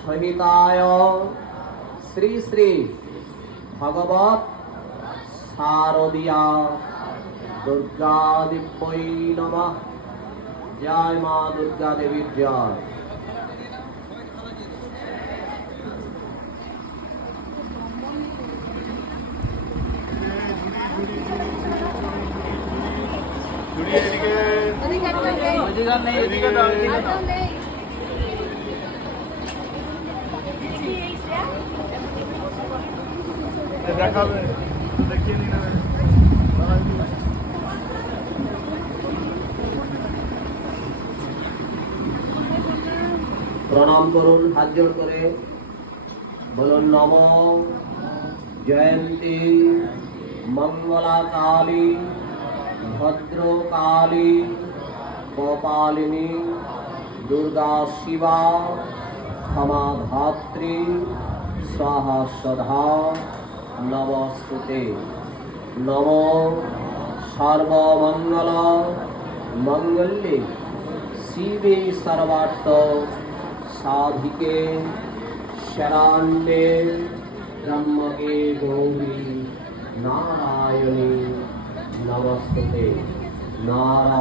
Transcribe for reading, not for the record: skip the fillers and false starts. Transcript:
সহিতায় শ্রী শ্রী ভগবত শারদিয়া দুর্গা দিব্যৈ নমঃ। জয় মা দুর্গা দেবীর জয়। দেখাবে দেখিয়ে নিন। প্রণাম করুন হাত জোড় করে, বলুন নম জয়ন্তী মঙ্গলা কালী ভদ্রকালী কপালিনী দুর্গা শিবা ক্ষমাধাত্রী স্বাহা সদা নমস্তুতে। নম সর্বমঙ্গল মঙ্গলে শিবে সর্বার্থ সাধিকে শরণ্যে ত্র্যম্বকে গৌরী নারায়ণী নমস্তুতে। নারায়ণ।